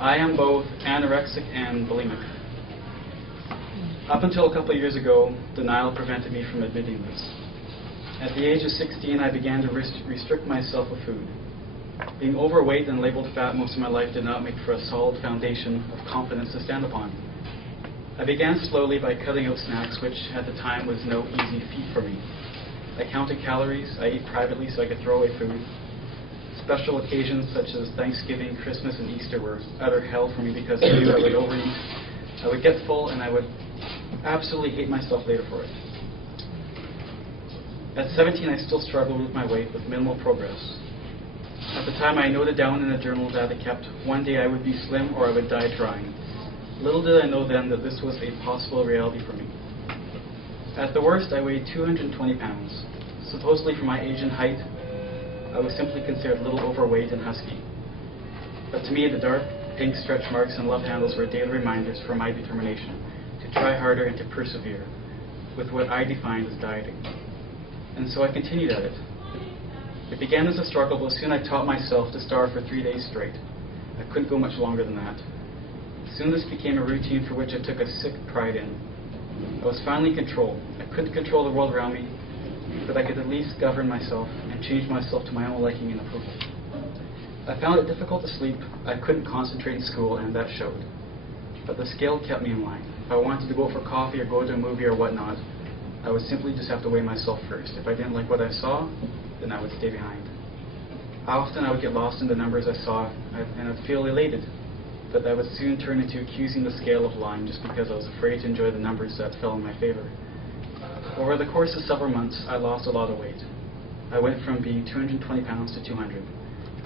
I am both anorexic and bulimic. Up until a couple of years ago, denial prevented me from admitting this. At the age of 16, I began to restrict myself with food. Being overweight and labeled fat most of my life did not make for a solid foundation of confidence to stand upon. I began slowly by cutting out snacks, which at the time was no easy feat for me. I counted calories, I ate privately so I could throw away food. Special occasions such as Thanksgiving, Christmas, and Easter were utter hell for me because I knew I would overeat. I would get full and I would absolutely hate myself later for it. At 17, I still struggled with my weight with minimal progress. At the time, I noted down in a journal that I kept, one day I would be slim or I would die trying. Little did I know then that this was a possible reality for me. At the worst, I weighed 220 pounds. Supposedly for my age and height, I was simply considered a little overweight and husky. But to me, the dark, pink stretch marks and love handles were daily reminders for my determination to try harder and to persevere with what I defined as dieting. And so I continued at it. It began as a struggle, but soon I taught myself to starve for 3 days straight. I couldn't go much longer than that. Soon this became a routine for which I took a sick pride in. I was finally in control. I couldn't control the world around me, but I could at least govern myself and change myself to my own liking and approval. I found it difficult to sleep. I couldn't concentrate in school, and that showed. But the scale kept me in line. If I wanted to go for coffee or go to a movie or whatnot, I would simply just have to weigh myself first. If I didn't like what I saw, then I would stay behind. Often I would get lost in the numbers I saw, and I'd feel elated. But that would soon turn into accusing the scale of lying just because I was afraid to enjoy the numbers that fell in my favor. Over the course of several months, I lost a lot of weight. I went from being 220 pounds to 200.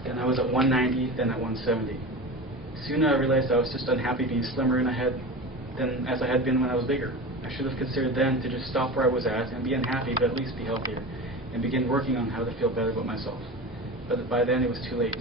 Then I was at 190, then at 170. Soon I realized I was just unhappy being slimmer in the head than as I had been when I was bigger. I should have considered then to just stop where I was at and be unhappy, but at least be healthier, and begin working on how to feel better about myself. But by then it was too late.